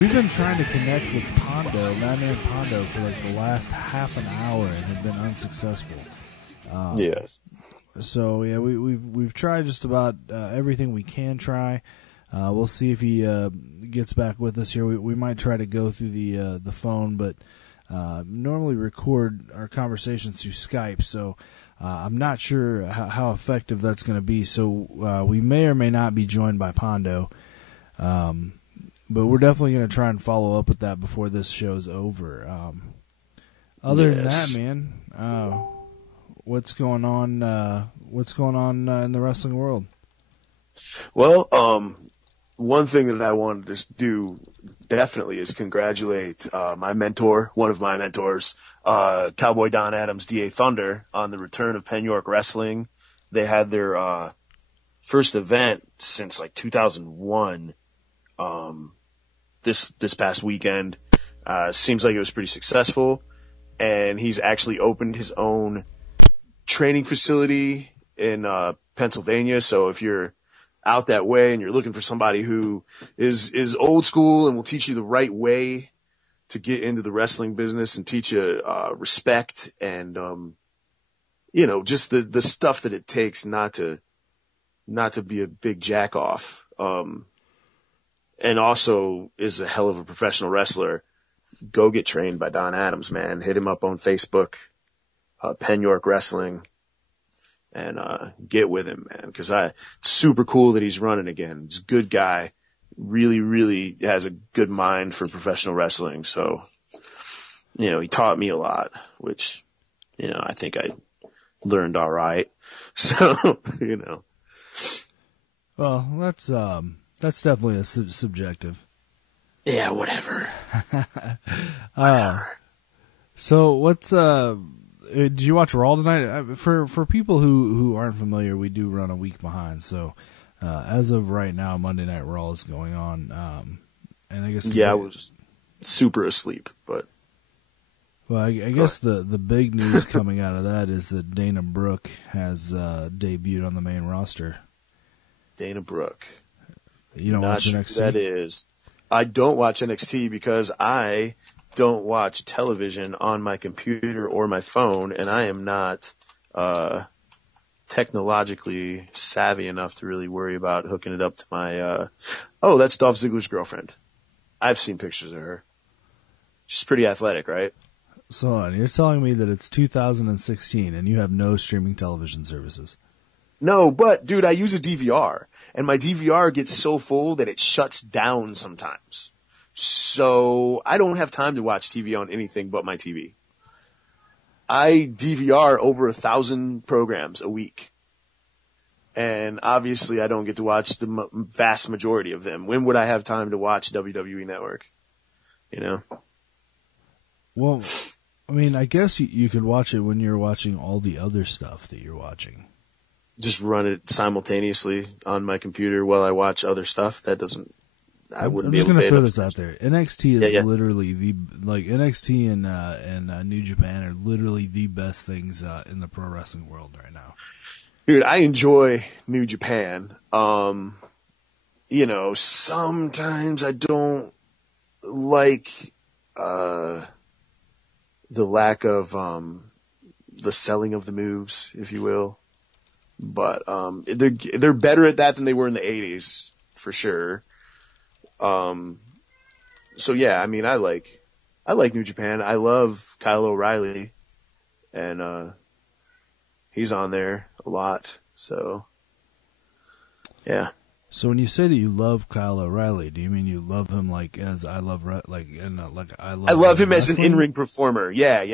We've been trying to connect with Pondo, Madman Pondo, for like the last half an hour and have been unsuccessful. Yeah. So yeah, we've tried just about everything we can try. We'll see if he gets back with us here. We might try to go through the phone, but normally record our conversations through Skype. So I'm not sure how effective that's going to be. So we may or may not be joined by Pondo. But we're definitely going to try and follow up with that before this show's over. Other than that, man, what's going on? What's going on in the wrestling world? Well, one thing that I wanted to do definitely is congratulate my mentor, one of my mentors, Cowboy Don Adams, DA Thunder, on the return of Penn York Wrestling. They had their first event since like 2001. This past weekend, seems like it was pretty successful, and he's actually opened his own training facility in, Pennsylvania. So if you're out that way and you're looking for somebody who is old school and will teach you the right way to get into the wrestling business and teach you, respect and, just the stuff that it takes not to be a big jack off. And also is a hell of a professional wrestler. Go get trained by Don Adams, man. Hit him up on Facebook, Penn York Wrestling, and get with him, man. Because super cool that he's running again. He's a good guy. Really, really has a good mind for professional wrestling. So, he taught me a lot, which, I think I learned all right. So, Well, that's definitely a subjective. Yeah, whatever. So what's did you watch Raw tonight? For people who aren't familiar, we do run a week behind. So as of right now, Monday Night Raw is going on. And I guess I was super asleep, but well, I guess the big news coming out of that is that Dana Brooke has debuted on the main roster. Dana Brooke. You don't watch NXT? Sure that is. I don't watch NXT because I don't watch television on my computer or my phone, and I am not technologically savvy enough to really worry about hooking it up to my that's Dolph Ziggler's girlfriend. I've seen pictures of her. She's pretty athletic, right? So you're telling me that it's 2016 and you have no streaming television services? No, but dude, I use a DVR, and my DVR gets so full that it shuts down sometimes. So I don't have time to watch TV on anything but my TV. I DVR over 1,000 programs a week. And obviously I don't get to watch the vast majority of them. When would I have time to watch WWE Network? Well, I mean, I guess you could watch it when you're watching all the other stuff that you're watching. Just run it simultaneously on my computer while I watch other stuff. I wouldn't be able to. I'm just gonna throw this out there. NXT is literally NXT and New Japan are literally the best things in the pro wrestling world right now. Dude, I enjoy New Japan. Sometimes I don't like the lack of the selling of the moves, if you will. But they're better at that than they were in the 80s, for sure. So yeah, I mean, I like New Japan. I love Kyle O'Reilly, and he's on there a lot. So yeah. So when you say that you love Kyle O'Reilly, do you mean you love him like as I love him as an in-ring performer? Yeah,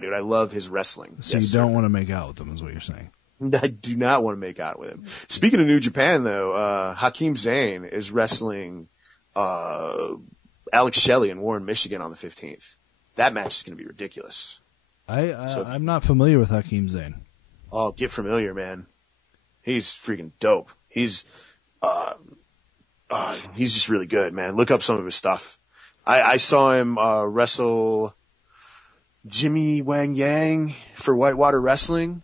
dude. I love his wrestling. So you don't want to make out with him, is what you're saying? I do not want to make out with him. Speaking of New Japan, though, Hakeem Zayn is wrestling Alex Shelley in Warren, Michigan on the 15th. That match is going to be ridiculous. I'm not familiar with Hakeem Zayn. Oh, get familiar, man. He's freaking dope. He's just really good, man. Look up some of his stuff. I saw him wrestle Jimmy Wang Yang for Whitewater Wrestling,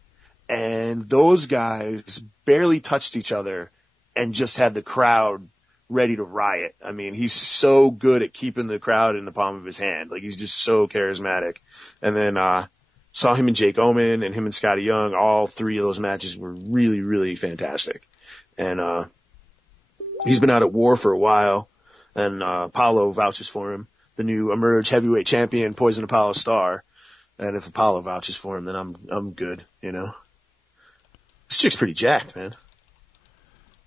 and those guys barely touched each other and just had the crowd ready to riot. I mean, he's so good at keeping the crowd in the palm of his hand. Like, he's just so charismatic. And then, saw him and Jake Omen and him and Scotty Young. All three of those matches were really, really fantastic. And, he's been out at war for a while, and, Apollo vouches for him, the new Emerge heavyweight champion, Poison Apollo star. And if Apollo vouches for him, then I'm good, you know? This chick's pretty jacked, man.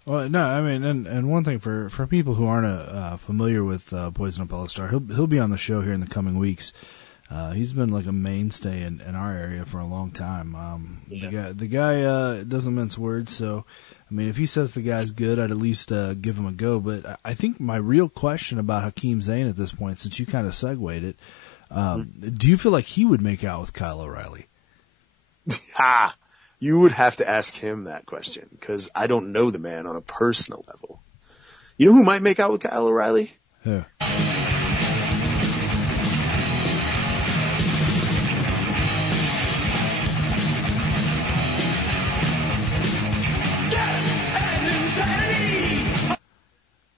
Well, no, I mean, and one thing for people who aren't familiar with Poison Apollo Star, he'll be on the show here in the coming weeks. He's been like a mainstay in our area for a long time. The guy doesn't mince words, so I mean, if he says the guy's good, I'd at least give him a go. But I think my real question about Hakeem Zayn at this point, since you kind of segued it, do you feel like he would make out with Kyle O'Reilly? You would have to ask him that question, because I don't know the man on a personal level. You know who might make out with Kyle O'Reilly? Who?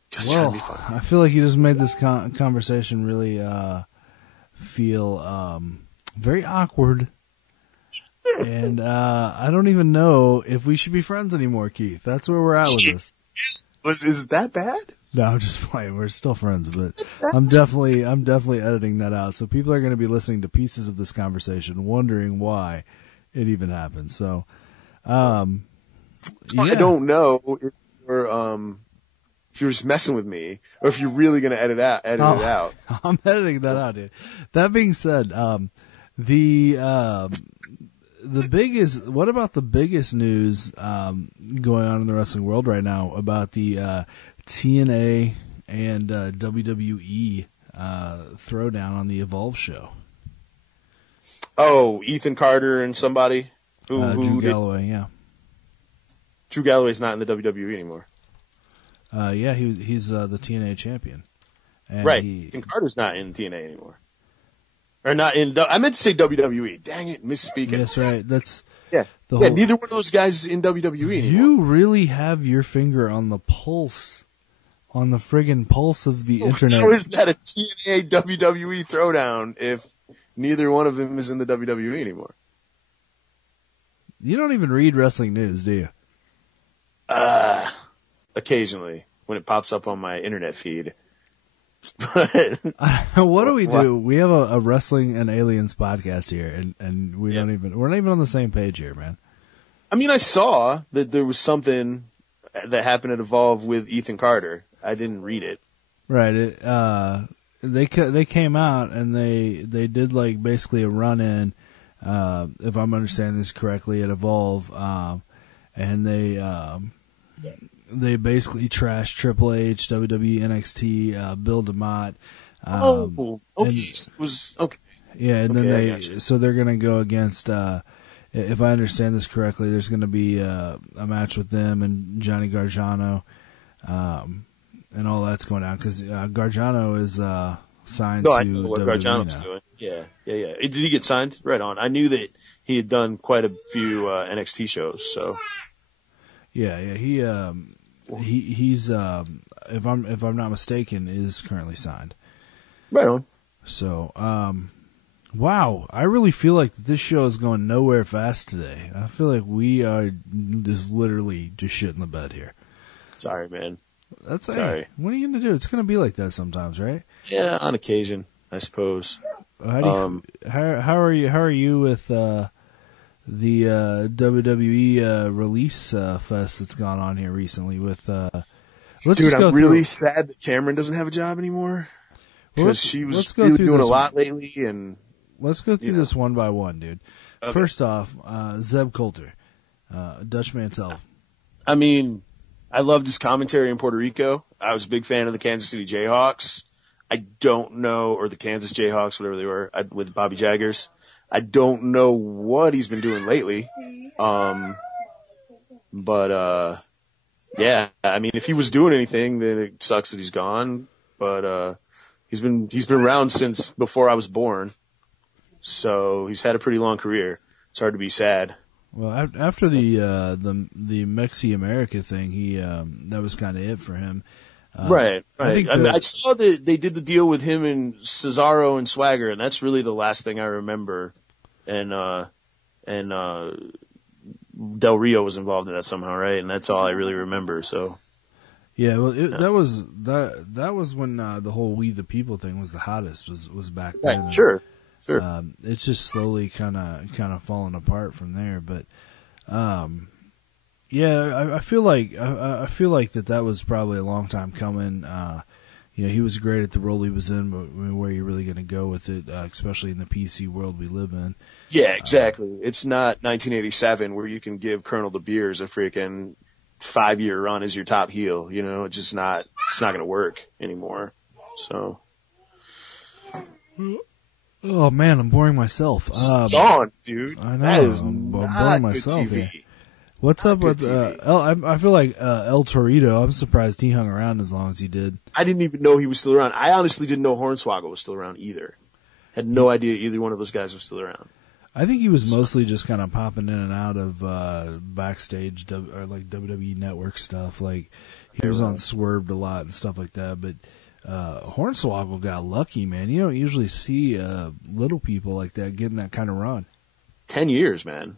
Just trying to be fun. I feel like you just made this conversation really feel very awkward. And I don't even know if we should be friends anymore, Keith. That's where we're at with this. Is it that bad? No, I'm just playing. We're still friends, but I'm definitely editing that out. So people are going to be listening to pieces of this conversation, wondering why it even happened. So, yeah. I don't know if you're just messing with me, or if you're really going to edit it out. I'm editing that out, dude. That being said, what about the biggest news going on in the wrestling world right now about the TNA and WWE throwdown on the Evolve show? Oh, Ethan Carter and somebody Drew Galloway, yeah. Drew Galloway's not in the WWE anymore. Yeah, he's the TNA champion. And right. Ethan Carter's not in TNA anymore. Or not in, I meant to say WWE. Dang it, misspeaking. That's right. That's, neither one of those guys is in WWE anymore. You really have your finger on the pulse, on the friggin' pulse of the internet. How is that a TNA WWE throwdown if neither one of them is in the WWE anymore? You don't even read wrestling news, do you? Occasionally, when it pops up on my internet feed. What do we do? We have a wrestling and aliens podcast here, and we're not even on the same page here, man. I mean, I saw that there was something that happened at Evolve with Ethan Carter. I didn't read it. Right. They came out and they did like basically a run in, if I'm understanding this correctly, at Evolve, and they basically trashed Triple H, WWE, NXT, Bill DeMott. Okay. Okay. Yeah, and then so they're going to go against, if I understand this correctly, there's going to be a match with them and Johnny Gargano, and all that's going down, because Gargano is signed to I know what WWE Gargano's now. doing. Yeah. Did he get signed? Right on. I knew that he had done quite a few NXT shows, so. Yeah, he's if I'm not mistaken, is currently signed. Right on. So, wow, I really feel like this show is going nowhere fast today. I feel like we are just literally just shit in the bed here. Sorry, man. That's sorry. Hey, what are you gonna do? It's gonna be like that sometimes, right? Yeah, on occasion, I suppose. How are you with the WWE release fest that's gone on here recently with Dude, I'm really sad that Cameron doesn't have a job anymore, because she was really doing a lot lately. And let's go through this one by one, dude. Okay. First off, Zeb Coulter, Dutch Mantel. I mean, I loved his commentary in Puerto Rico. I was a big fan of the Kansas City Jayhawks. I don't know, or the Kansas Jayhawks, whatever they were, with Bobby Jaggers. I don't know what he's been doing lately. Yeah, I mean, if he was doing anything, then it sucks that he's gone. But, he's been around since before I was born. So he's had a pretty long career. It's hard to be sad. Well, after the Mexi America thing, that was kind of it for him. Right. I think I saw that they did the deal with him and Cesaro and Swagger, and that's really the last thing I remember. And Del Rio was involved in that somehow, right? And that's all I really remember. So. Yeah, well, that was when the whole "We the People" thing was the hottest. Was back then. Right. Sure. It's just slowly kind of falling apart from there, but. Yeah, I feel like that was probably a long time coming. He was great at the role he was in, but where are you really going to go with it, especially in the PC world we live in? Yeah, exactly. It's not 1987 where you can give Colonel De Beers a freaking 5-year run as your top heel. It's just not. It's not going to work anymore. So. Oh man, I'm boring myself. Gone, dude. I know. That is I'm not boring good myself. TV. Yeah. What's up with I feel like El Torito. I'm surprised he hung around as long as he did. I didn't even know he was still around. I honestly didn't know Hornswoggle was still around either. Had no idea either one of those guys was still around. I think he was mostly just kind of popping in and out of backstage or like WWE Network stuff. Like he was on Swerved a lot and stuff like that. But Hornswoggle got lucky, man. You don't usually see little people like that getting that kind of run. 10 years, man.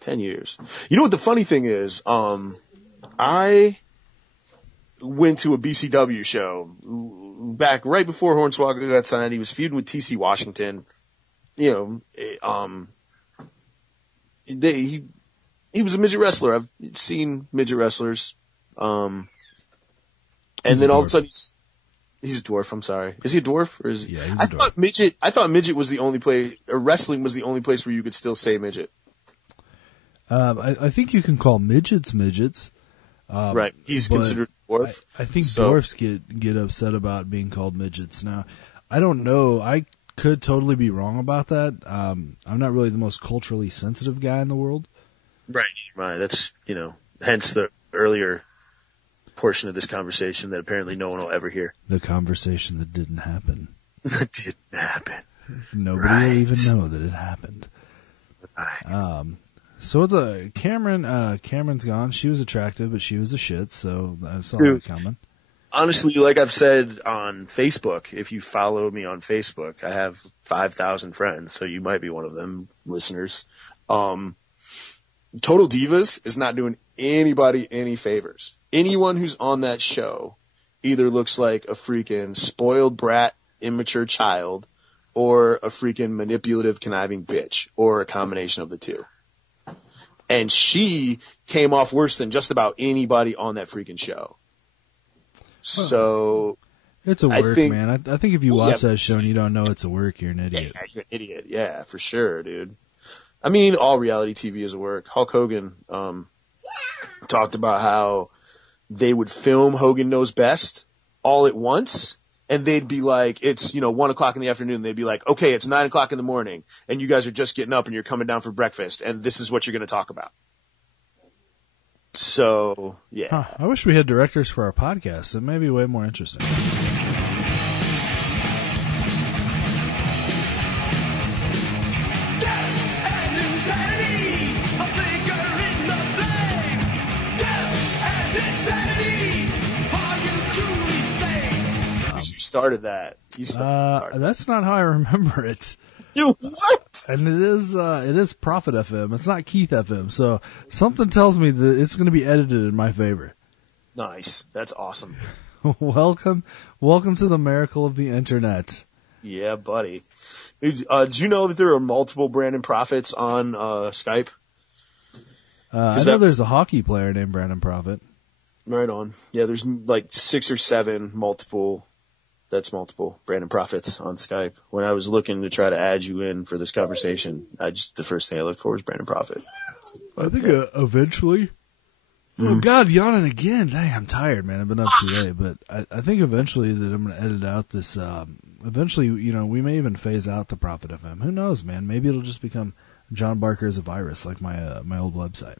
10 years. You know what the funny thing is? I went to a BCW show back right before Hornswoggle got signed. He was feuding with TC Washington. He was a midget wrestler. I've seen midget wrestlers. And then all of a sudden he's a dwarf. I'm sorry. Is he a dwarf or is he? Yeah, he's a dwarf. I thought midget was the only place, or wrestling was the only place where you could still say midget. I think you can call midgets. Right. He's considered a dwarf. I think dwarfs get upset about being called midgets. Now, I don't know. I could totally be wrong about that. I'm not really the most culturally sensitive guy in the world. Right. That's, hence the earlier portion of this conversation that apparently no one will ever hear. The conversation that didn't happen. That didn't happen. Nobody will even know that it happened. Right. So it's Cameron's gone. She was attractive, but she was a shit, so I saw that coming. Honestly, like I've said on Facebook, if you follow me on Facebook, I have 5,000 friends, so you might be one of them, listeners. Total Divas is not doing anybody any favors. Anyone who's on that show either looks like a freaking spoiled brat, immature child, or a freaking manipulative, conniving bitch, or a combination of the two. And she came off worse than just about anybody on that freaking show. So it's a work, man. I think if you watch that show and you don't know it's a work, you're an idiot. Yeah, you're an idiot. Yeah, for sure, dude. I mean, all reality TV is a work. Hulk Hogan talked about how they would film Hogan Knows Best all at once. And they'd be like, it's, 1 o'clock in the afternoon. They'd be like, okay, it's 9 o'clock in the morning and you guys are just getting up and you're coming down for breakfast and this is what you're going to talk about. So, yeah. Huh. I wish we had directors for our podcast. It may be way more interesting. Started that. That's not how I remember it. You what? And it is Prophet FM. It's not Keith FM. So something tells me that it's going to be edited in my favor. Nice. That's awesome. Welcome to the miracle of the internet. Yeah, buddy. Did you know that there are multiple Brandon Prophets on Skype? I know there's a hockey player named Brandon Prophet. Right on. Yeah, there's like 6 or 7 multiple Brandon Prophets on Skype. When I was looking to try to add you in for this conversation, the first thing I looked for was Brandon Prophet. But, I think eventually. Oh God, yawning again. Dang, I'm tired, man. I've been up today, but I think eventually that I'm going to edit out this. Eventually, we may even phase out the Prophet FM. Who knows, man? Maybe it'll just become John Barker as a virus, like my old website.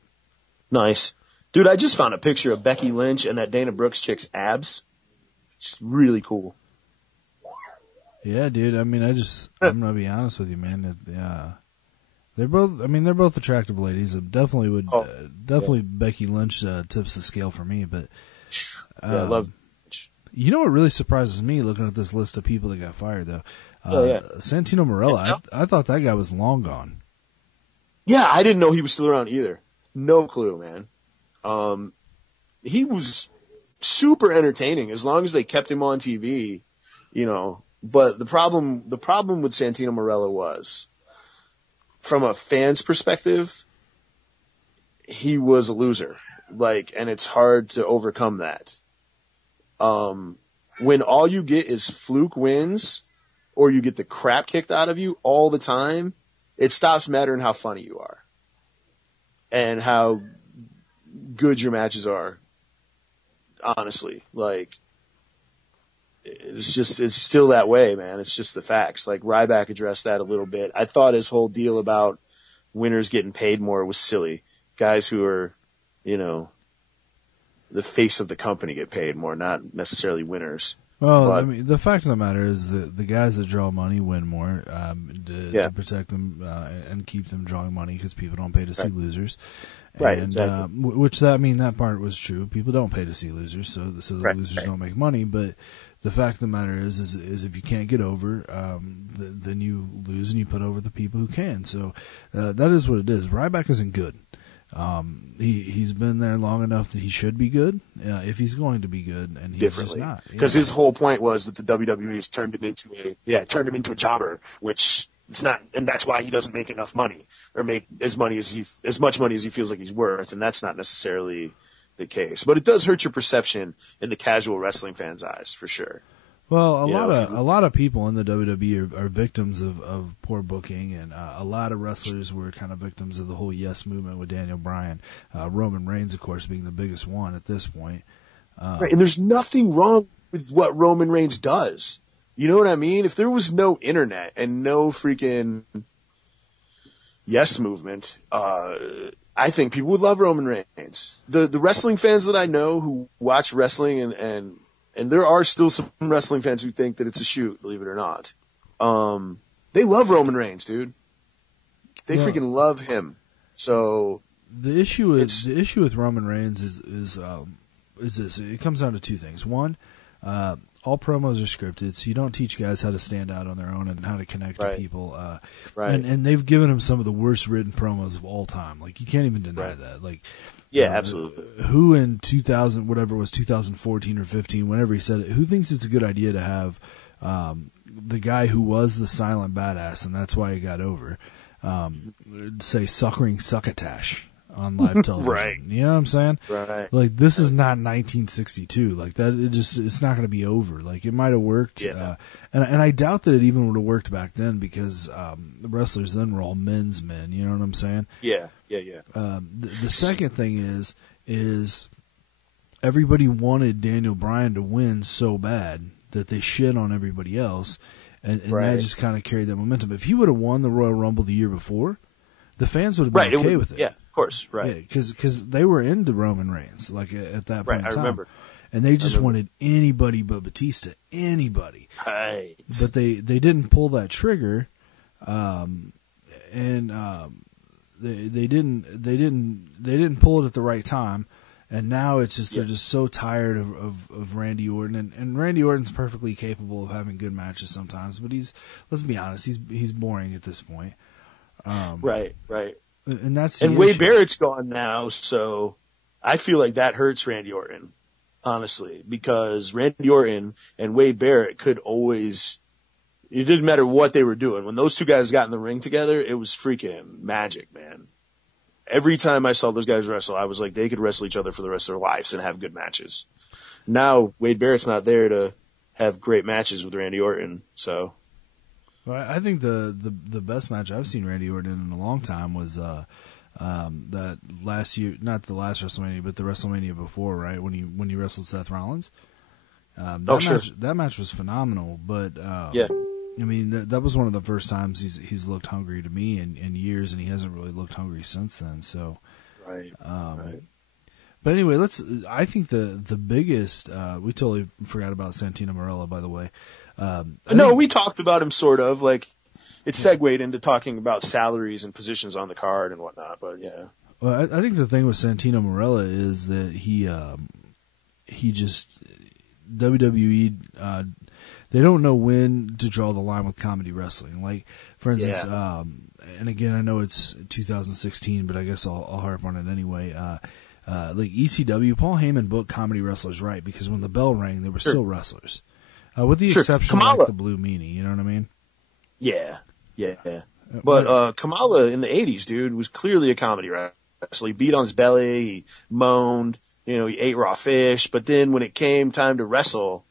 Nice, dude. I just found a picture of Becky Lynch and that Dana Brooks chick's abs. It's really cool. Yeah, dude. I mean, I'm gonna be honest with you, man. They're both attractive ladies. It definitely Becky Lynch tips the scale for me, but I love You know what really surprises me looking at this list of people that got fired, though? Santino Marella, I thought that guy was long gone. Yeah, I didn't know he was still around either. No clue, man. He was super entertaining as long as they kept him on TV, you know. But the problem with Santino Marella was, from a fan's perspective, he was a loser. And it's hard to overcome that. When all you get is fluke wins, or you get the crap kicked out of you all the time, it stops mattering how funny you are and how good your matches are. Honestly, it's still that way, man. It's just the facts. Ryback addressed that a little bit. I thought his whole deal about winners getting paid more was silly. Guys who are, you know, the face of the company get paid more, not necessarily winners. Well, I mean, the fact of the matter is that the guys that draw money win more to protect them and keep them drawing money because people don't pay to see losers. Right, and, exactly. That part was true. People don't pay to see losers, so the losers don't make money. But the fact of the matter is if you can't get over, then you lose and you put over the people who can. So that is what it is. Ryback isn't good. He's been there long enough that he should be good, if he's going to be good, and he's just not. Because his whole point was that the WWE has turned him into a jobber, which it's not, and that's why he doesn't make enough money or make as much money as he feels like he's worth, and that's not necessarily the case. But it does hurt your perception in the casual wrestling fan's eyes, for sure. Well, a lot of people in the WWE are victims of poor booking, and a lot of wrestlers were kind of victims of the whole yes movement with Daniel Bryan. Roman Reigns, of course, being the biggest one at this point. Right, and there's nothing wrong with what Roman Reigns does. You know what I mean? If there was no internet and no freaking yes movement, I think people would love Roman Reigns. The wrestling fans that I know who watch wrestling and there are still some wrestling fans who think that it's a shoot, believe it or not. They love Roman Reigns, dude. They freaking love him. So the issue with Roman Reigns is this. It comes down to two things. One, all promos are scripted, so you don't teach guys how to stand out on their own and how to connect to people. And they've given him some of the worst written promos of all time. You can't even deny that. Absolutely. Who in 2000, whatever it was, 2014 or 15, whenever he said it, who thinks it's a good idea to have the guy who was the silent badass, and that's why he got over, say suckering succotash on live television. Right. You know what I'm saying? Right. This is not 1962. It's not going to be over. It might have worked. Yeah. And I doubt that it even would have worked back then because the wrestlers then were all men's men. You know what I'm saying? Yeah. The second thing is everybody wanted Daniel Bryan to win so bad that they shit on everybody else, and that just kind of carried that momentum. If he would have won the Royal Rumble the year before, the fans would have been okay with it. Yeah, of course, right. Yeah, because they were into Roman Reigns, at that point in time. I remember. And they just wanted anybody but Batista, anybody. Right. But they didn't pull that trigger, they didn't pull it at the right time, and now it's just they're just so tired of Randy Orton, and Randy Orton's perfectly capable of having good matches sometimes, but let's be honest, he's boring at this point. Right. And Wade Barrett's gone now, so I feel like that hurts Randy Orton, honestly, because Randy Orton and Wade Barrett could always. It didn't matter what they were doing. When those two guys got in the ring together, it was freaking magic, man. Every time I saw those guys wrestle, I was like, they could wrestle each other for the rest of their lives and have good matches. Now, Wade Barrett's not there to have great matches with Randy Orton, so. Well, I think the best match I've seen Randy Orton in a long time was that last year, not the last WrestleMania, but the WrestleMania before, right? When he wrestled Seth Rollins. That match was phenomenal, but I mean, that was one of the first times he's looked hungry to me in years, and he hasn't really looked hungry since then. So, right. But anyway, I think the biggest we totally forgot about Santino Marella, by the way. We talked about him sort of it segued into talking about salaries and positions on the card and whatnot. But yeah. Well, I think the thing with Santino Marella is that he just WWE, they don't know when to draw the line with comedy wrestling. Like, for instance, and again, I know it's 2016, but I guess I'll harp on it anyway. Like ECW, Paul Heyman booked comedy wrestlers right, because when the bell rang, they were still wrestlers. With the exception of like the Blue Meanie, you know what I mean? Yeah. But Kamala in the 80s, dude, was clearly a comedy wrestler. He beat on his belly, he moaned, he ate raw fish, but then when it came time to wrestle,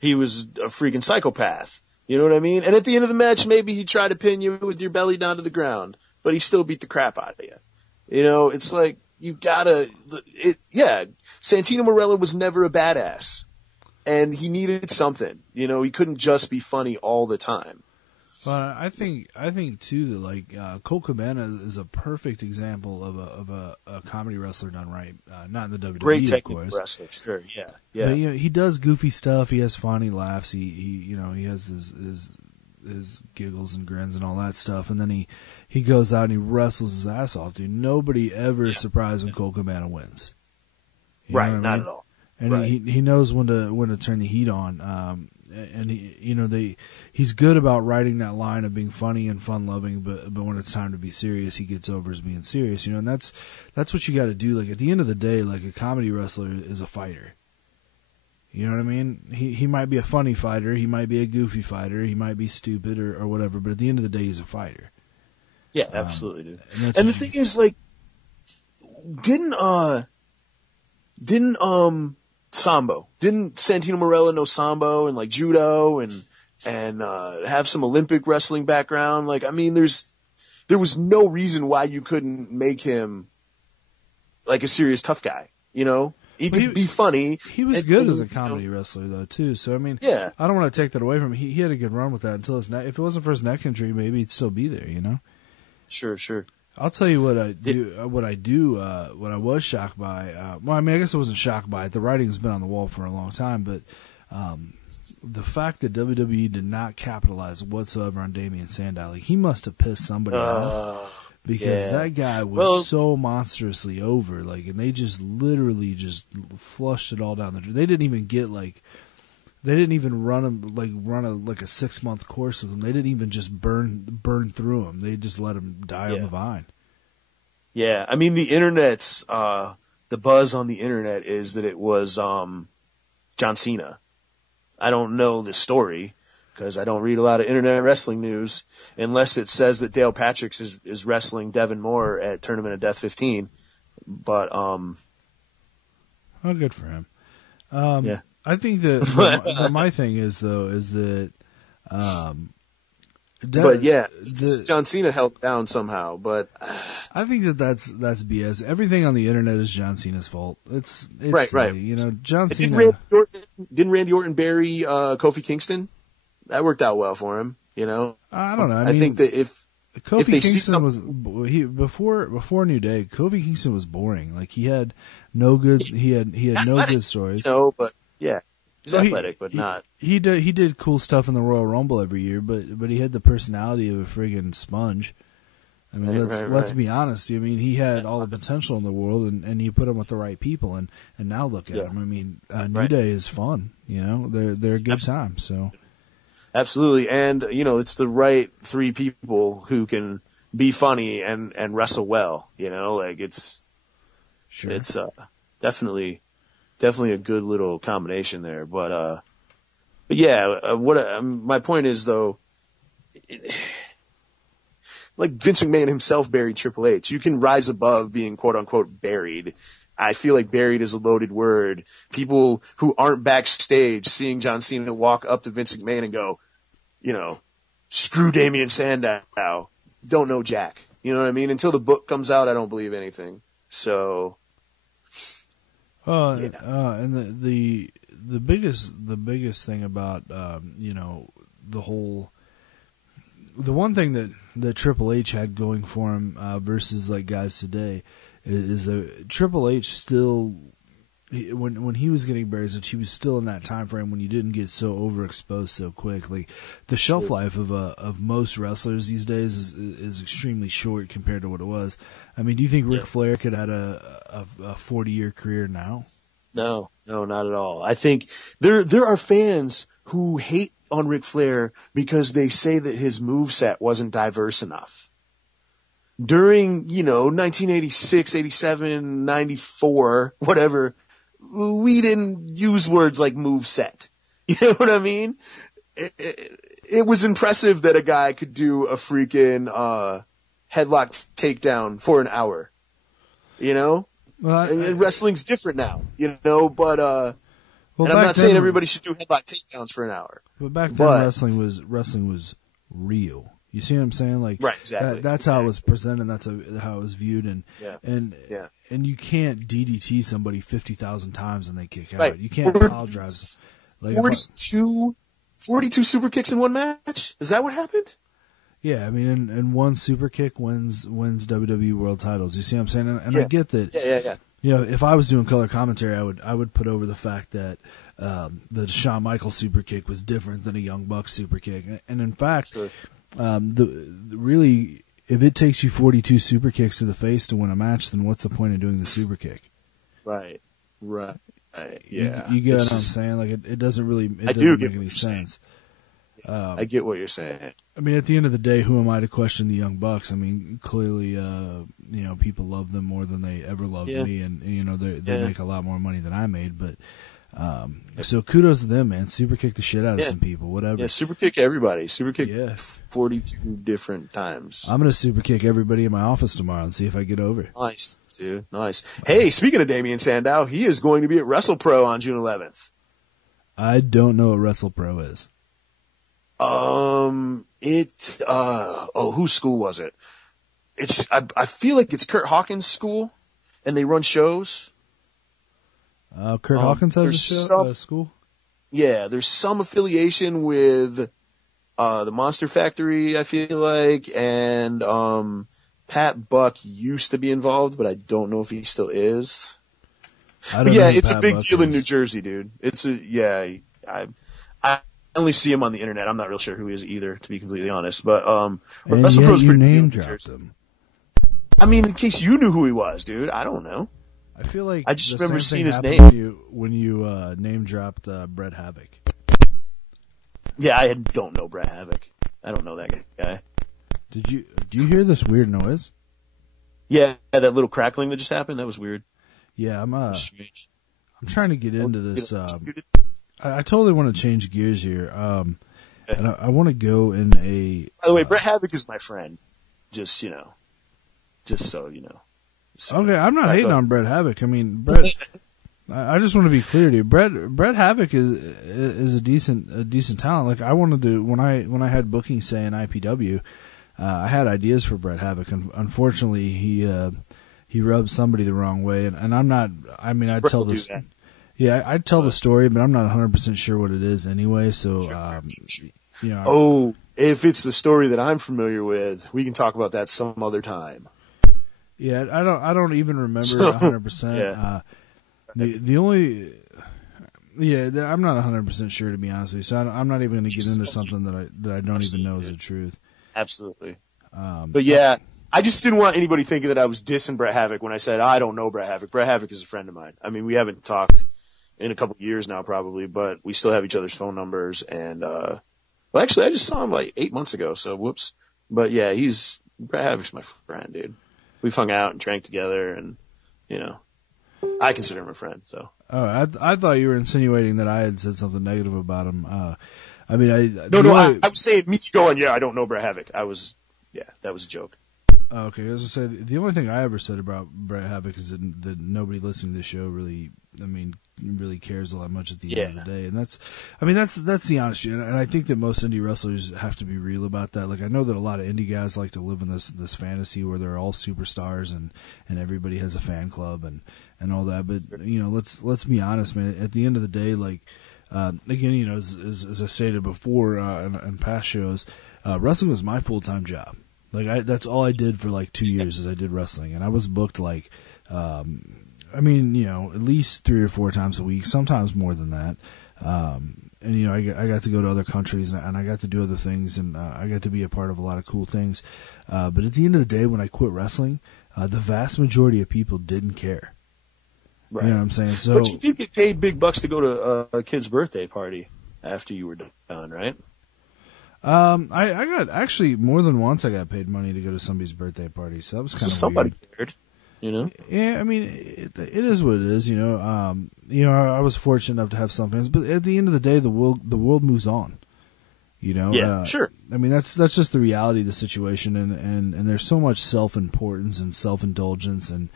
he was a freaking psychopath. You know what I mean? And at the end of the match, maybe he tried to pin you with your belly down to the ground, but he still beat the crap out of you. It's like, you gotta, Santino Marella was never a badass. And he needed something. He couldn't just be funny all the time. Well, I think too that like Colt Cabana is a perfect example of a comedy wrestler done right. Not in the WWE, great of technical course. Wrestler, sure, yeah. But he does goofy stuff. He has fun. He laughs. He has his giggles and grins and all that stuff. And then he goes out and he wrestles his ass off, dude. Nobody ever is surprised when Colt Cabana wins. Right, not at all. And he knows when to turn the heat on. And he's good about writing that line of being funny and fun loving, but when it's time to be serious, he gets over as being serious. And that's what you got to do. Like, at the end of the day, like, a comedy wrestler is a fighter. You know what I mean? He might be a funny fighter, he might be a goofy fighter, he might be stupid or whatever, but at the end of the day, he's a fighter. Yeah, absolutely, dude. And the thing is, like, didn't Sambo. Didn't Santino Marella know Sambo and like judo and have some Olympic wrestling background? Like, I mean, there was no reason why you couldn't make him like a serious tough guy, He could be funny. He was good as a comedy wrestler though too. So I mean, I don't want to take that away from him. He had a good run with that until his neck. If it wasn't for his neck injury, maybe he'd still be there, Sure. I'll tell you what I was shocked by. I guess I wasn't shocked by it. The writing's been on the wall for a long time, but the fact that WWE did not capitalize whatsoever on Damian Sandow, like, he must have pissed somebody off, because that guy was so monstrously over. Like, and they just literally just flushed it all down the drain. They didn't even get like. They didn't even run a 6-month course with him. They didn't even just burn through him. They just let him die on the vine. Yeah, I mean, the internet's the buzz on the internet is that it was John Cena. I don't know the story because I don't read a lot of internet wrestling news unless it says that Dale Patrick is wrestling Devin Moore at Tournament of Death 15. But oh, good for him. Yeah. I think that my thing is that, John Cena held down somehow, but I think that's BS. Everything on the internet is John Cena's fault. It's right. John Cena. Didn't Randy Orton bury Kofi Kingston? That worked out well for him. I don't know. I think that if Kofi Kingston was before New Day, Kofi Kingston was boring. Like, he had no good good stories. But. Yeah, he's athletic, but not. He did cool stuff in the Royal Rumble every year, but he had the personality of a friggin' sponge. I mean, let's be honest. I mean, he had all the potential in the world, and you put him with the right people, and now look at him. I mean, New Day is fun. They're a good time. So absolutely, and it's the right three people who can be funny and wrestle well. Like, it's definitely a good little combination there, but yeah, my point is though, like, Vince McMahon himself buried Triple H. You can rise above being quote unquote buried. I feel like buried is a loaded word. People who aren't backstage seeing John Cena walk up to Vince McMahon and go, screw Damian Sandow, don't know jack. You know what I mean? Until the book comes out, I don't believe anything. So. And the biggest thing about the one thing that Triple H had going for him versus like guys today is that Triple H still, when he was getting buried, he was still in that time frame when you didn't get so overexposed so quick. Like, the shelf life of most wrestlers these days is extremely short compared to what it was. I mean, do you think Ric Flair could have had a 40-year career now? No, not at all. I think there are fans who hate on Ric Flair because they say that his moveset wasn't diverse enough. During, 1986, 87, 94, whatever, we didn't use words like moveset. You know what I mean? It was impressive that a guy could do a freaking headlock takedown for an hour. Well, wrestling's different now, but and I'm not saying everybody should do headlock takedowns for an hour. But back then wrestling was real. You see what I'm saying? Like, right, exactly. That's how it was presented. That's how it was viewed. And you can't DDT somebody 50,000 times and they kick out. Right. You can't pile drive. Like 42 super kicks in one match? Is that what happened? Yeah, I mean, and one super kick wins WWE World Titles. You see what I'm saying? And I get that. Yeah. If I was doing color commentary, I would put over the fact that the Shawn Michaels super kick was different than a Young Bucks super kick. And in fact, sure. Really, if it takes you 42 super kicks to the face to win a match, then what's the point of doing the super kick? Right. Yeah. You get what I'm saying? Like, it doesn't really, make any sense. I get what you're saying. I mean, at the end of the day, who am I to question the Young Bucks? I mean, clearly, people love them more than they ever loved me, and they make a lot more money than I made. But so kudos to them, man. Super kick the shit out of some people, whatever. Yeah, super kick everybody. Super kick 42 different times. I'm gonna super kick everybody in my office tomorrow and see if I get over. Nice, dude. Nice. Hey, speaking of Damian Sandow, he is going to be at WrestlePro on June 11th. I don't know what WrestlePro is. Whose school was it? I feel like it's Kurt Hawkins' school, and they run shows. Kurt Hawkins has a school? Yeah, there's some affiliation with, the Monster Factory, I feel like, and, Pat Buck used to be involved, but I don't know if he still is. It's a big deal in New Jersey, dude. I only see him on the internet. I'm not real sure who he is either, to be completely honest. But WrestlePro's pretty name dropped him. I mean, in case you knew who he was, dude. I don't know. I feel like I just remember seeing his name when you name dropped Bret Havoc. Yeah, I don't know Bret Havoc. I don't know that guy. Do you hear this weird noise? Yeah, that little crackling that just happened. That was weird. Yeah, I'm trying to get into this. I totally want to change gears here. And I want to go in a. By the way, Bret Havoc is my friend. Just so you know. Okay, I'm not hating on Bret Havoc. I mean, Bret. I just want to be clear to you. Bret Havoc is a decent talent. Like, I wanted to when I had booking say in IPW, I had ideas for Bret Havoc, and unfortunately he rubbed somebody the wrong way. And I'm not. I mean, I'd tell this. Yeah, I'd tell the story, but I'm not 100% sure what it is anyway. So, if it's the story that I'm familiar with, we can talk about that some other time. Yeah, I don't even remember 100%. The only, I'm not 100% sure, to be honest with you. So I'm not even going to get into something that I don't even know is the truth. Absolutely. But yeah, I just didn't want anybody thinking that I was dissing Bret Havoc when I said I don't know Bret Havoc. Bret Havoc is a friend of mine. I mean, we haven't talked in a couple of years now, probably, but we still have each other's phone numbers. And actually, I just saw him like 8 months ago. So whoops. But yeah, Bret Havoc's my friend, dude. We've hung out and drank together, and I consider him a friend. So. Oh, I thought you were insinuating that I had said something negative about him. I was saying me going, I don't know Bret Havoc. that was a joke. Okay, I was going to say, the only thing I ever said about Bret Havoc is that nobody listening to the show really cares all that much at the end of the day. And that's the honest truth. And I think that most indie wrestlers have to be real about that. Like, I know that a lot of indie guys like to live in this fantasy where they're all superstars and everybody has a fan club and all that. But, let's be honest, man. At the end of the day, like, again, as I stated before, in past shows, wrestling was my full-time job. Like, that's all I did for like 2 years is I did wrestling, and I was booked like, at least 3 or 4 times a week, sometimes more than that. I got to go to other countries and I got to do other things, and I got to be a part of a lot of cool things. But at the end of the day, when I quit wrestling, the vast majority of people didn't care. Right. You know what I'm saying? So, but you did get paid big bucks to go to a kid's birthday party after you were done, right? I got actually more than once. I got paid money to go to somebody's birthday party, so that was kind of somebody weird. cared, you know? Yeah, I mean, it is what it is, you know. I was fortunate enough to have some fans, but at the end of the day, the world moves on. You know, Yeah, sure. I mean, that's just the reality of the situation, and there's so much self-importance and self-indulgence and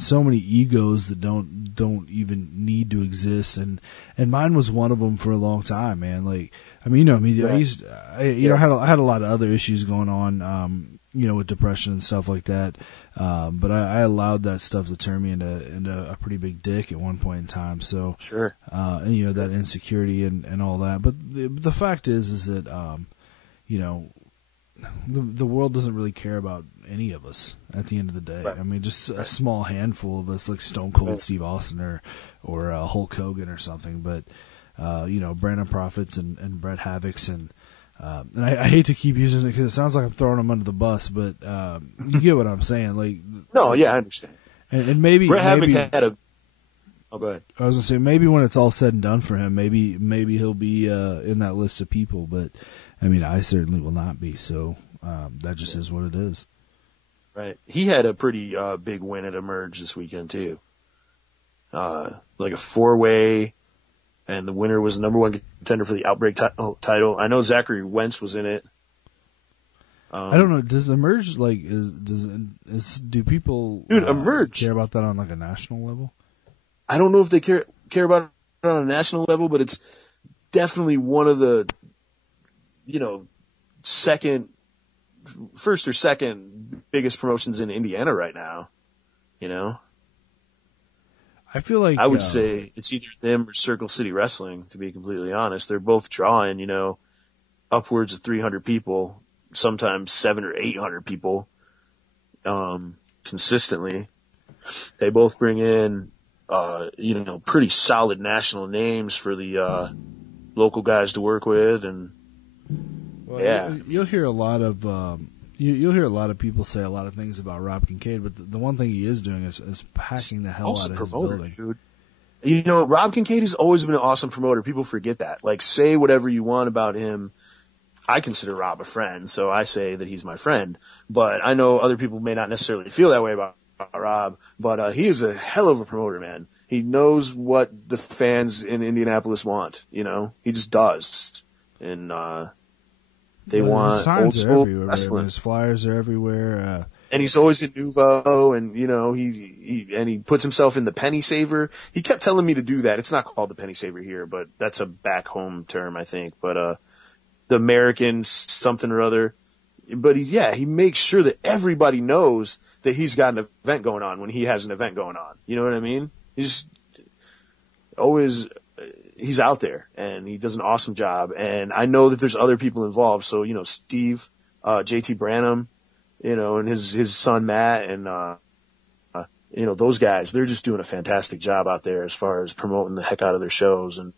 so many egos that don't even need to exist, and mine was one of them for a long time, man. Like, I mean, you know, I had a lot of other issues going on, with depression and stuff like that. But I allowed that stuff to turn me into a pretty big dick at one point in time. So, sure. And, that insecurity and all that. But the fact is that, the world doesn't really care about any of us at the end of the day. Right. I mean, just a small handful of us, like Stone Cold Steve Austin or Hulk Hogan or something. But, Brandon Profits and Bret Havoc's and I hate to keep using it because it sounds like I'm throwing them under the bus, but you get what I'm saying. Like, no, yeah, I understand. And maybe Bret Havoc had a. Oh, go ahead. I was gonna say maybe when it's all said and done for him, maybe he'll be in that list of people. But I mean, I certainly will not be. So that just is what it is. Right. He had a pretty big win at Emerge this weekend too. Like a 4-way. And the winner was the number one contender for the Outbreak title. I know Zachary Wentz was in it. I don't know. Does Emerge do people Emerge care about that on like a national level? I don't know if they care about it on a national level, but it's definitely one of the, first or second biggest promotions in Indiana right now. You know. I feel like I would say it's either them or Circle City Wrestling, to be completely honest. They're both drawing, upwards of 300 people, sometimes 700 or 800 people, consistently. They both bring in, pretty solid national names for the, local guys to work with. And you'll hear a lot of, You'll hear a lot of people say a lot of things about Rob Kincaid, but the one thing he is doing is packing the hell out of his building. Dude. Rob Kincaid has always been an awesome promoter. People forget that. Like, say whatever you want about him. I consider Rob a friend, so I say that he's my friend. But I know other people may not necessarily feel that way about Rob, but he is a hell of a promoter, man. He knows what the fans in Indianapolis want, He just does. And they want old school wrestling. His flyers are everywhere. And he's always in Nuvo, and he puts himself in the penny saver. He kept telling me to do that. It's not called the penny saver here, but that's a back home term, I think. But the American something or other. But he makes sure that everybody knows that he's got an event going on when he has an event going on. You know what I mean? He's always. He's out there and he does an awesome job. And I know that there's other people involved. So, Steve, JT Branham, and his son Matt and, those guys, they're just doing a fantastic job out there as far as promoting the heck out of their shows and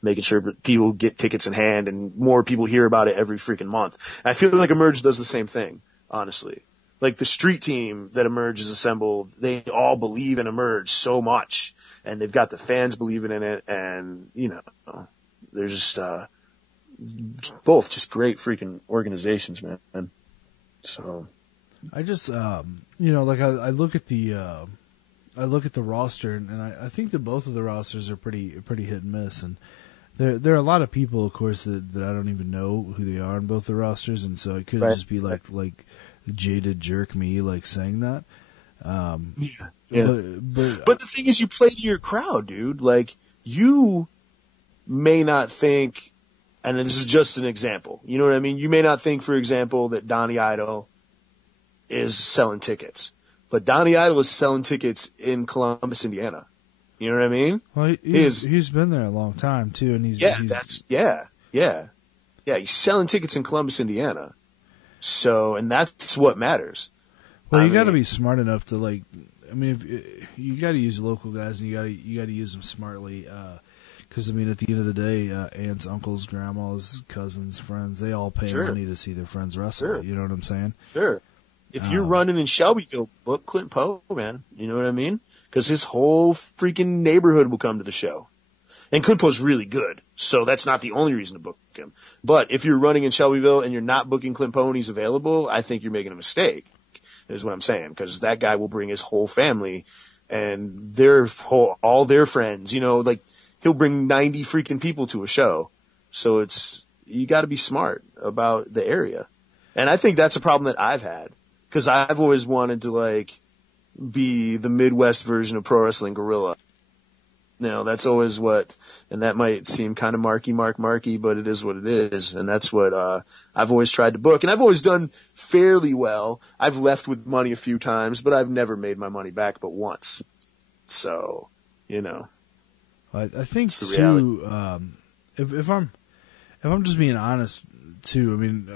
making sure that people get tickets in hand and more people hear about it every freaking month. And I feel like Emerge does the same thing, honestly. Like the street team that Emerge has assembled, they all believe in Emerge so much. And they've got the fans believing in it, and they're just both just great freaking organizations, man. So I just I look at the roster, and I think that both of the rosters are pretty hit and miss, and there are a lot of people, of course, that I don't even know who they are in both the rosters, and so it could just be like jaded jerk me saying that. Yeah. But the thing is, you play to your crowd, dude. Like, you may not think, and this is just an example, you know what I mean? You may not think, for example, that Donnie Idol is selling tickets. But Donnie Idol is selling tickets in Columbus, Indiana. You know what I mean? Well, he's been there a long time, too, and he's he's selling tickets in Columbus, Indiana. So, and that's what matters. Well, you got to be smart enough to you got to use local guys, and you got to use them smartly. Because at the end of the day, aunts, uncles, grandmas, cousins, friends—they all pay money to see their friends wrestle. Sure. You know what I'm saying? Sure. If you're running in Shelbyville, book Clint Poe, man. You know what I mean? Because his whole freaking neighborhood will come to the show. And Clint Poe's really good, so that's not the only reason to book him. But if you're running in Shelbyville and you're not booking Clint Poe and he's available, I think you're making a mistake, is what I'm saying. Because that guy will bring his whole family and all their friends. You know, like, he'll bring 90 freaking people to a show. So you got to be smart about the area. And I think that's a problem that I've had. Because I've always wanted to, like, be the Midwest version of Pro Wrestling Guerrilla. You know, that's always and that might seem kind of marky, but it is what it is. And that's what I've always tried to book. And I've always done fairly well. I've left with money a few times, but I've never made my money back but once. So, you know. I think, too, if I'm just being honest, too, I mean,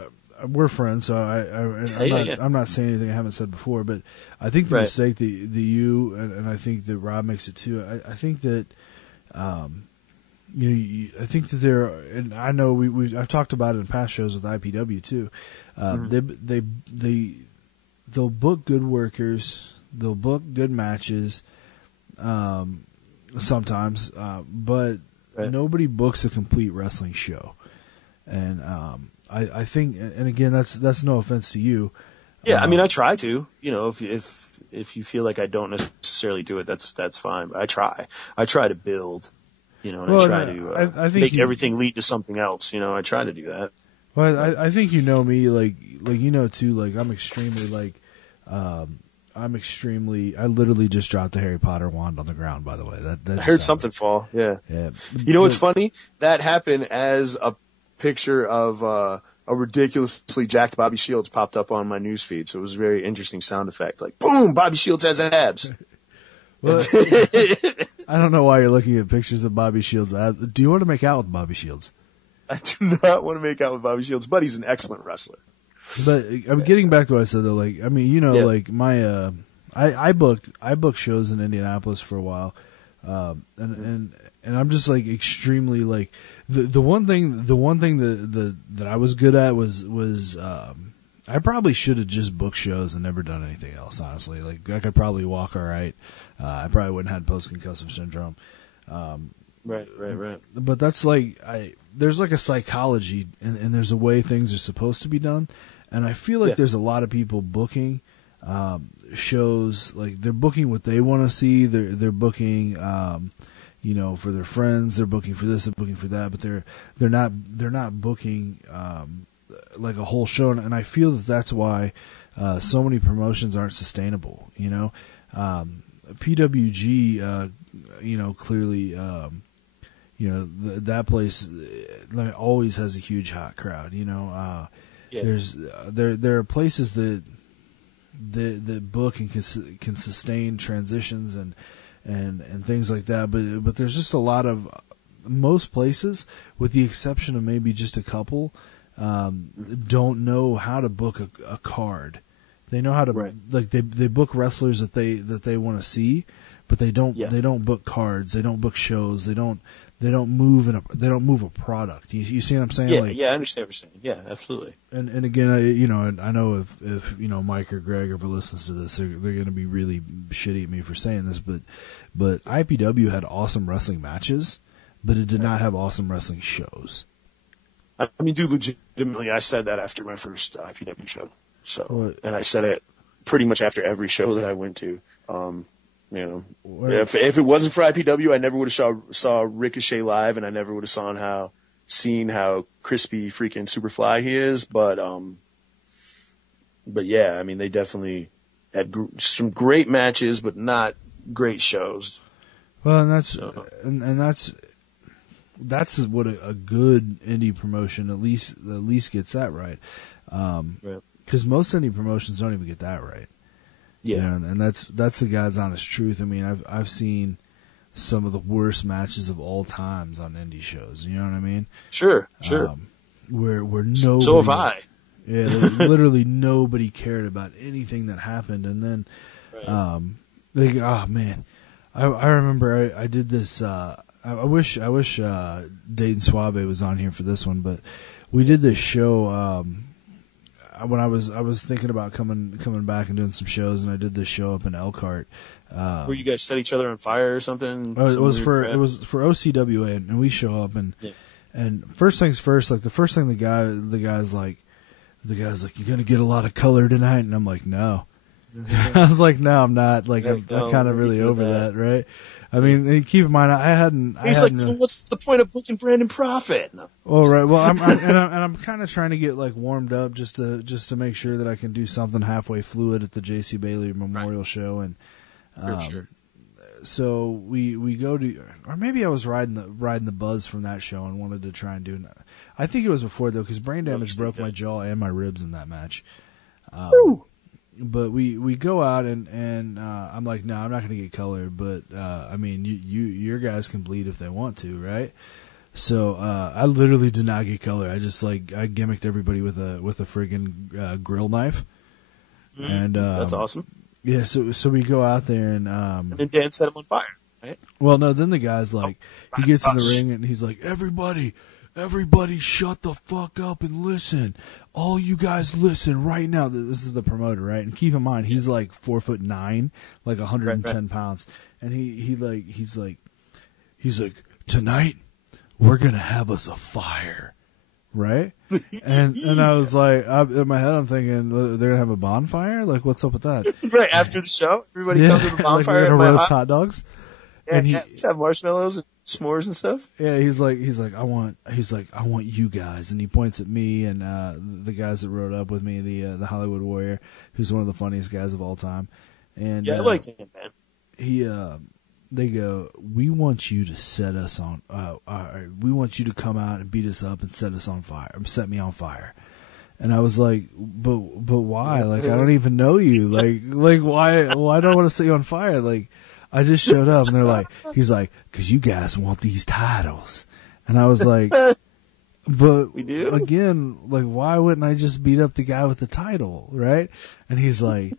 we're friends, so I'm not saying anything I haven't said before, but I think the mistake that you and I think that Rob makes it too. I think that, I think that there, and I know I've talked about it in past shows with IPW too. They'll book good workers, they'll book good matches, sometimes, but nobody books a complete wrestling show, and I think, and again, that's no offense to you. Yeah, I mean, I try to. You know, if you feel like I don't necessarily do it, that's fine. But I try to build. You know, and I try to I think make everything lead to something else. You know, I try to do that. Well, I think you know me, like you know too. Like I'm extremely I literally just dropped a Harry Potter wand on the ground. By the way, that I heard something fall. Yeah. Yeah. You know what's funny? That happened as a picture of a ridiculously jacked Bobby Sheilds popped up on my news feed, so it was a very interesting sound effect. Like, boom, Bobby Sheilds has abs. Well, I don't know why you're looking at pictures of Bobby Sheilds' abs. Do you want to make out with Bobby Shields? I do not want to make out with Bobby Sheilds, but he's an excellent wrestler. But I'm getting back to what I said though. Like, I mean, you know, like my I booked shows in Indianapolis for a while, and I'm just like extremely like. The one thing that I was good at was I probably should have just booked shows and never done anything else. Honestly, like I could probably walk all right. I probably wouldn't have had post-concussive syndrome. Right. But that's like there's like a psychology and there's a way things are supposed to be done, and I feel like there's a lot of people booking shows, like they're booking what they want to see. They're booking. You know, for their friends, they're booking for this, they're booking for that, but they're not booking like a whole show, and I feel that that's why so many promotions aren't sustainable. You know, PWG, you know, clearly, you know, that place always has a huge hot crowd. You know, there are places that book and can sustain transitions and things like that, but there's just a lot of most places, with the exception of maybe just a couple, don't know how to book a card. They know how to like they book wrestlers that they want to see, but they don't book cards. They don't book shows. They don't move a product. You see what I'm saying? Yeah, I understand what you're saying. Yeah, absolutely. And again, I know if you know Mike or Greg ever listens to this, they're going to be really shitty at me for saying this, but IPW had awesome wrestling matches, but it did not have awesome wrestling shows. I mean, dude, legitimately, I said that after my first IPW show. So, and I said it pretty much after every show that I went to. You know, if it wasn't for IPW, I never would have saw Ricochet live, and I never would have seen how crispy freaking Superfly he is. But yeah, I mean, they definitely had some great matches, but not great shows. Well, and that's what a good indie promotion at least gets that right. Because most indie promotions don't even get that right. Yeah, you know, and that's the God's honest truth. I mean, I've seen some of the worst matches of all times on indie shows. You know what I mean? Sure. Where nobody. So have I. Yeah, literally nobody cared about anything that happened, and then, oh man, I remember I did this. I wish Dayton Suave was on here for this one, but we did this show. when I was thinking about coming back and doing some shows, and I did this show up in Elkhart. Where you guys set each other on fire or something? It was for OCWA, and we show up and first things first, like the first thing the guy's like, "You gonna get a lot of color tonight?" And I'm like, "No." I was like, "No, I'm not." Like, I'm kind of really over that, right? I mean, keep in mind, I hadn't. Well, what's the point of booking Brandon Prophet? No. Oh, right. Well, I'm kind of trying to get like warmed up just to make sure that I can do something halfway fluid at the J.C. Bailey Memorial Show, and Sure. so we go to, or maybe I was riding the buzz from that show and wanted to try and do. I think it was before though, because brain damage broke my jaw and my ribs in that match. But we go out and I'm like, no, I'm not going to get color, but I mean, your guys can bleed if they want to, right? So I literally did not get color. I just I gimmicked everybody with a friggin' grill knife, and that's awesome. Yeah, so we go out there and then Dan set him on fire, right? Well, no, then the guy's like, he gets in the ring and he's like, everybody shut the fuck up and listen. All you guys listen right now. This is the promoter, right? And keep in mind, he's like 4'9", like 110 pounds. And he's like, tonight we're going to have us a fire. Right? And I was like, in my head I'm thinking, they're going to have a bonfire? Like, what's up with that? Right, after the show, everybody comes to the bonfire. Like we're gonna roast hot dogs? Yeah, and let's have marshmallows and s'mores and stuff. Yeah, he's like, I want you guys, and he points at me and the guys that rode up with me, the Hollywood Warrior, who's one of the funniest guys of all time. And yeah, I liked him, man. They go, we want you to set us on. We want you to come out and beat us up and set us on fire. Set me on fire. And I was like, but why? Like, I don't even know you. Like why do I want to set you on fire? Like, I just showed up, and they're like, he's like, 'cause you guys want these titles. And I was like, but we do? Again, like, why wouldn't I just beat up the guy with the title, right? And he's like,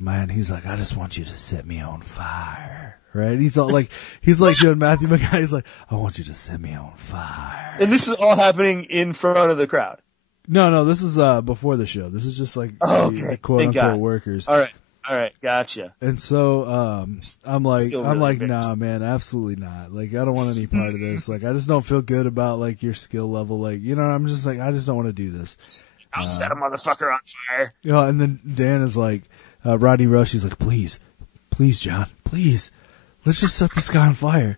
man, I just want you to set me on fire, right? He's like doing Matthew McConaughey. He's like, I want you to set me on fire. And this is all happening in front of the crowd. No, this is before the show. This is just like the quote unquote workers. All right, gotcha. And so I'm like, nah, man, absolutely not. Like, I don't want any part of this. Like, I just don't feel good about like your skill level. Like, I'm just like, I just don't want to do this. I'll set a motherfucker on fire. And then Dan is like, Rodney Rush. He's like, please, John, please, let's just set this guy on fire.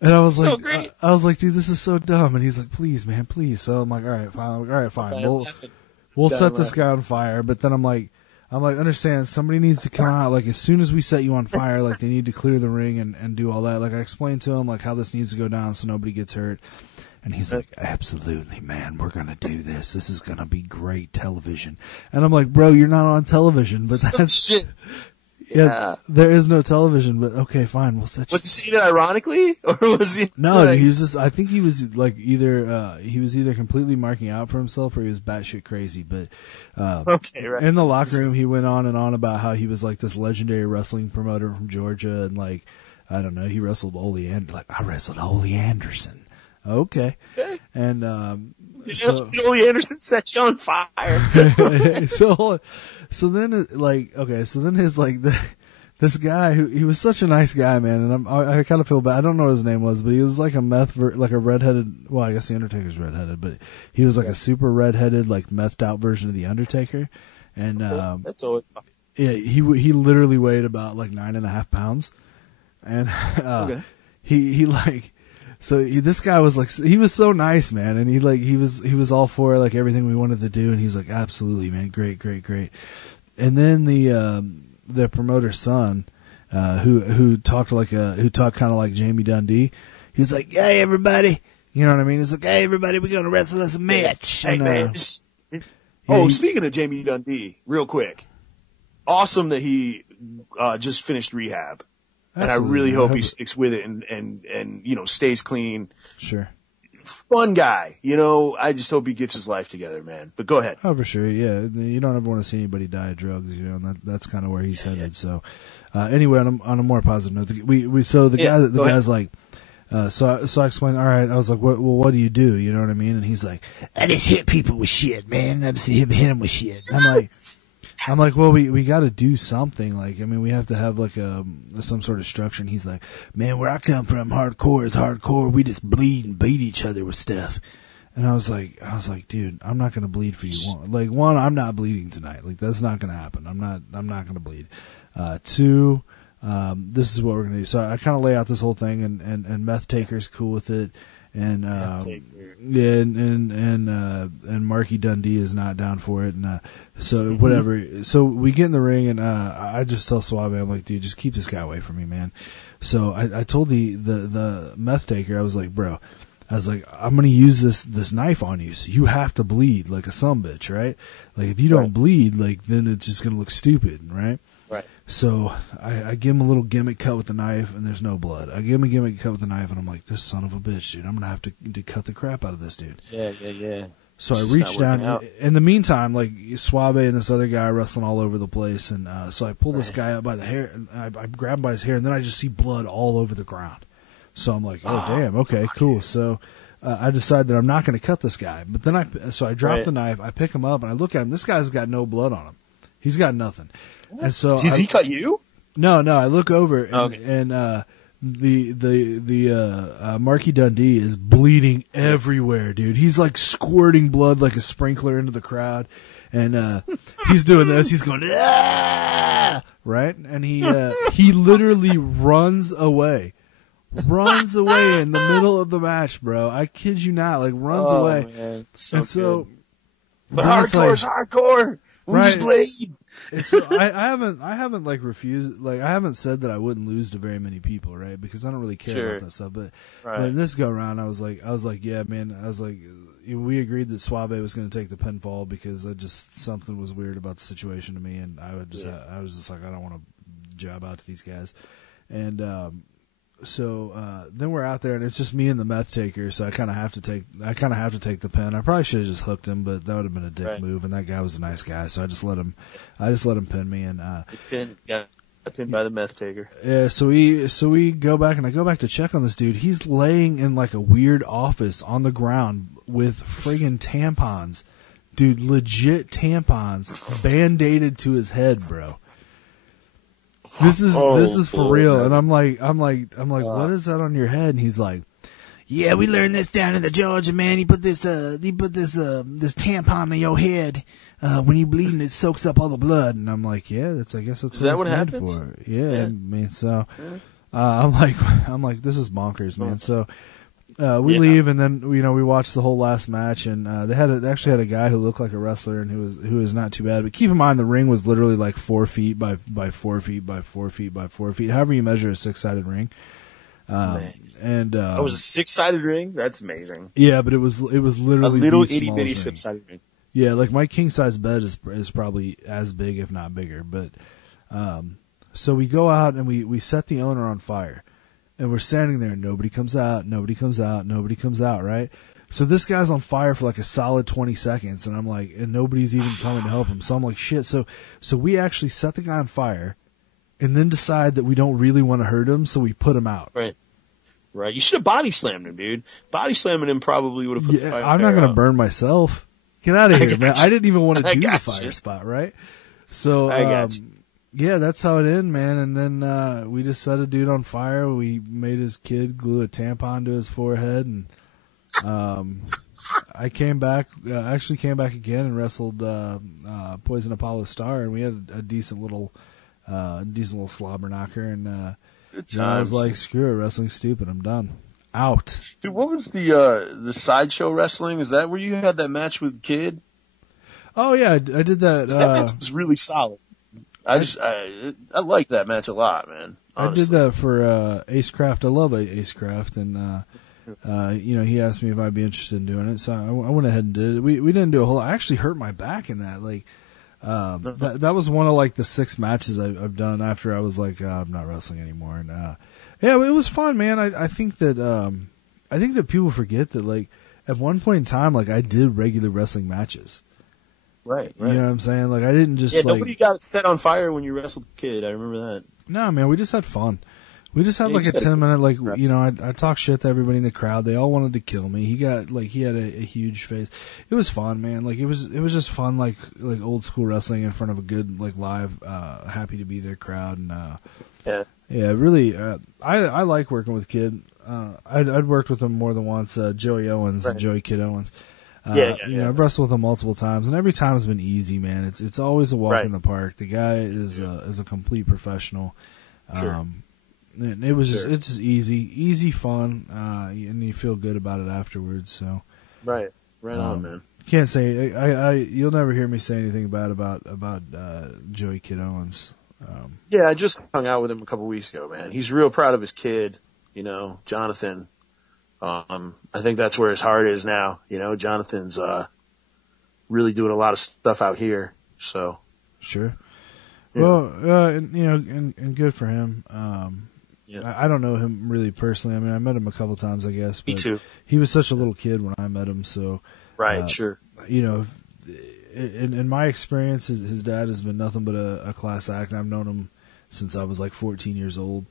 And I was like, great. I was like, dude, this is so dumb. And he's like, please, man, please. So I'm like, all right, fine. We'll set this guy on fire. But then I'm like, understand, somebody needs to come out, like, as soon as we set you on fire, like, they need to clear the ring and do all that. Like, I explained to him, like, how this needs to go down so nobody gets hurt. And he's like, absolutely, man, we're going to do this. This is going to be great television. And I'm like, bro, you're not on television, but that's... Shit. Yeah, there is no television, but okay, fine, we'll set you. Was he saying it ironically, or was he? No, like... he was just. I think he was like either completely marking out for himself or he was batshit crazy. But okay, right. In the locker room, he went on and on about how he was like this legendary wrestling promoter from Georgia, and like I don't know, he wrestled Ole I wrestled Ole Anderson. Okay. And Ole Anderson set you on fire. So then his like this guy who he was such a nice guy, man, and I kind of feel bad. I don't know what his name was, but he was like like a redheaded. Well, I guess the Undertaker's redheaded, but he was like a super redheaded, like methed out version of the Undertaker, and that's all. Yeah, he literally weighed about like 9.5 pounds, and he like. So this guy was like, he was so nice, man, and he was all for like everything we wanted to do, and he's like, absolutely, man, great. And then the promoter's son, who talked kind of like Jamie Dundee, he was like, hey everybody, you know what I mean? He's like, hey everybody, we're gonna wrestle us a match. Hey man. Speaking of Jamie Dundee, real quick, awesome that he just finished rehab. Absolutely. And I really hope he sticks with it and stays clean. Sure. Fun guy. I just hope he gets his life together, man. But go ahead. Oh, for sure. Yeah. You don't ever want to see anybody die of drugs, and that's kind of where he's headed. So, anyway, on a more positive note, guy's like, So I explained, all right, I was like, what do you do? You know what I mean? And he's like, I just hit people with shit, man. I just hit them with shit. I'm like, well, we got to do something. Like, I mean, we have to have like some sort of structure. And he's like, man, where I come from, hardcore is hardcore. We just bleed and beat each other with stuff. And I was like, dude, I'm not gonna bleed for you. One, I'm not bleeding tonight. Like, that's not gonna happen. I'm not gonna bleed. Two, this is what we're gonna do. So I kind of lay out this whole thing, and Meth Taker's cool with it, and and Marky Dundee is not down for it, and so whatever. So we get in the ring, and I just tell Suave, I'm like, dude, just keep this guy away from me, man. So I told the Meth Taker, I was like, bro, I'm going to use this knife on you, so you have to bleed like a sumbitch, right? Like, if you don't bleed, like, then it's just going to look stupid, right? Right. So I give him a little gimmick cut with the knife, and there's no blood. I give him a gimmick cut with the knife, and I'm like, this son of a bitch, dude, I'm going to have to cut the crap out of this dude. Yeah. So I reached down. In the meantime, like, Suave and this other guy are wrestling all over the place, and so I pull this guy up by the hair, and I grab him by his hair, and then I just see blood all over the ground. So I'm like, oh damn, okay, cool. So I decide that I'm not going to cut this guy. But then I drop the knife, I pick him up, and I look at him. This guy's got no blood on him. He's got nothing. What? And so did he cut you? No. I look over, and the Marky Dundee is bleeding everywhere, dude. He's like squirting blood like a sprinkler into the crowd, and he's doing this. He's going, ah! Right, and he literally runs away in the middle of the match, bro. I kid you not, like, runs away. Man. So but hardcore's hardcore. We just bleed. I haven't like refused, like, I haven't said that I wouldn't lose to very many people, right? Because I don't really care about that stuff. But in this go round, I was like, yeah, man. I was like, we agreed that Suave was going to take the pinfall because something was weird about the situation to me, and I was just like, I don't want to job out to these guys, and so then we're out there, and it's just me and the Meth Taker. So I kind of have to take the pin. I probably should have just hooked him, but that would have been a dick move. And that guy was a nice guy, so I just let him pin me. And pinned by the Meth Taker. Yeah. So we go back, and I go back to check on this dude. He's laying in like a weird office on the ground with friggin' tampons, dude. Legit tampons band-aided to his head, bro. This is for real. And I'm like, what is that on your head? And he's like, yeah, we learned this down in the Georgia, man. He put this tampon in your head. When you bleeding, it soaks up all the blood. And I'm like, yeah, I guess that's what happens for. Yeah, I mean, so, I'm like, this is bonkers, man. So, we leave, and then, we watched the whole last match, and they actually had a guy who looked like a wrestler, and who was not too bad. But keep in mind, the ring was literally like 4 feet by 4 feet by 4 feet by 4 feet, however you measure a 6-sided ring. And it was a 6-sided ring. That's amazing. Yeah, but it was literally a little itty bitty 6-sided ring. Yeah, like my king size bed is probably as big, if not bigger. But so we go out and we set the owner on fire. And we're standing there, and nobody comes out, right? So this guy's on fire for like a solid 20 seconds, and I'm like, and nobody's even coming to help him. So I'm like, shit. So we actually set the guy on fire, and then decide that we don't really want to hurt him, so we put him out. Right. You should have body slammed him, dude. Body slamming him probably would have put the fire. I'm not going to burn myself. Get out of here, man. I didn't even want to do the fire spot, right? So, I got you. Yeah, that's how it ended, man. And then we just set a dude on fire. We made his kid glue a tampon to his forehead, and I came back again and wrestled Poison Apollo Star, and we had a decent little slobber knocker. And I was like, screw it, wrestling's stupid. I'm done. Out. Dude, what was the Sideshow Wrestling? Is that where you had that match with Kid? Oh yeah, I did that. That match was really solid. I like that match a lot, man. Honestly. I did that for Ace Craft. I love Ace Craft, and he asked me if I'd be interested in doing it, so I went ahead and did it. We didn't do a whole. I actually hurt my back in that. Like that was one of like the 6 matches I've done after I was like, I'm not wrestling anymore. And yeah, it was fun, man. I think that people forget that, like, at one point in time, like, I did regular wrestling matches. Right. You know what I'm saying? Like, I didn't just nobody got set on fire when you wrestled Kid. I remember that. No, man, we just had fun. We just had like a 10-minute, like, you know, I talked shit to everybody in the crowd. They all wanted to kill me. He got, like, he had a huge face. It was fun, man. Like, it was just fun, like old school wrestling in front of a good, like, live, happy to be there crowd. And, yeah, really, I like working with Kid. I'd worked with him more than once, Joey Owens, right. Joey Kid Owens. You know, I've wrestled with him multiple times, and every time's been easy, man. It's always a walk in the park. The guy is a complete professional. Sure. And it was it's just easy fun, and you feel good about it afterwards. So, right on, man. Can't say you'll never hear me say anything bad about Joey Kid Owens. I just hung out with him a couple weeks ago, man. He's real proud of his kid, you know, Jonathan. I think that's where his heart is now. You know, Jonathan's really doing a lot of stuff out here. So sure. Yeah. Well, and, you know, and good for him. I don't know him really personally. I mean, I met him a couple times, I guess. But me too. He was such a little kid when I met him, so sure. You know, in my experience, his dad has been nothing but a class act. I've known him since I was like 14 years old.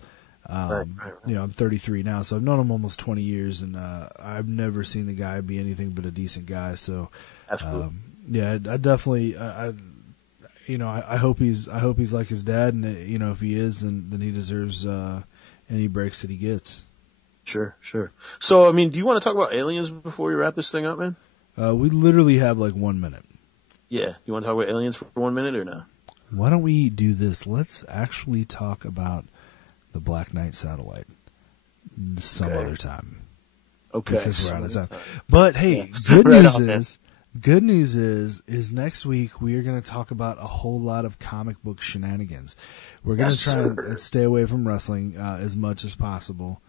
Right. You know, I'm 33 now, so I've known him almost 20 years, and I've never seen the guy be anything but a decent guy. So, I definitely, you know, I hope he's like his dad, and you know, if he is, then he deserves any breaks that he gets. Sure. So, I mean, do you want to talk about aliens before we wrap this thing up, man? We literally have like 1 minute. Yeah, you want to talk about aliens for 1 minute or no? Why don't we do this? Let's actually talk about the Black Knight satellite some other time. Okay. Because we're out of time. But hey, good news is next week we are going to talk about a whole lot of comic book shenanigans. We're going to try and stay away from wrestling as much as possible.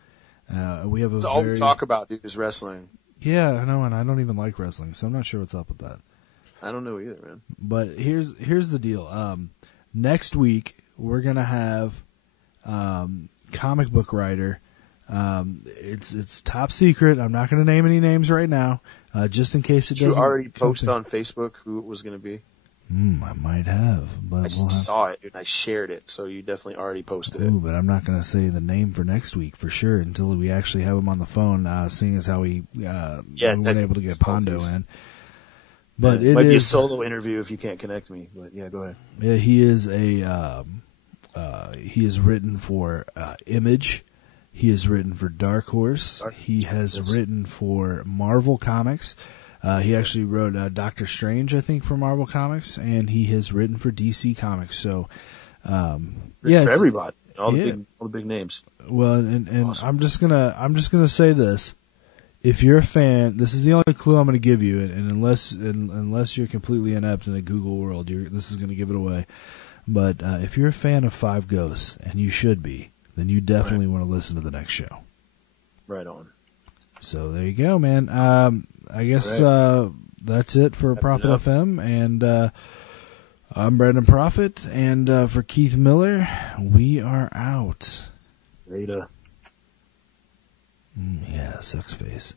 We have all we talk about is wrestling. Yeah, I know, and I don't even like wrestling, so I'm not sure what's up with that. I don't know either, man. But here's the deal. Next week we're going to have comic book writer. It's top secret. I'm not going to name any names right now, just in case it doesn't. Did you already post on Facebook who it was going to be? I might have, but I saw it and I shared it, so you definitely already posted it. But I'm not going to say the name for next week for sure until we actually have him on the phone. Seeing as how we weren't able to get Pondo in. But it might be a solo interview if you can't connect me. But yeah, go ahead. Yeah, he is he is written for Image. He has written for Dark Horse. He has written for Marvel Comics. He actually wrote Doctor Strange, I think, for Marvel Comics, and he has written for DC Comics. So, for everybody, all the big names. Well, and awesome. I'm just gonna say this: if you're a fan, this is the only clue I'm going to give you, and unless you're completely inept in a Google world, this is going to give it away. But if you're a fan of Five Ghosts, and you should be, then you definitely want to listen to the next show. Right on. So there you go, man. I guess that's it for Prophet FM, and I'm Brandon Prophet, and for Keith Miller, we are out. Later. Yeah, sex face.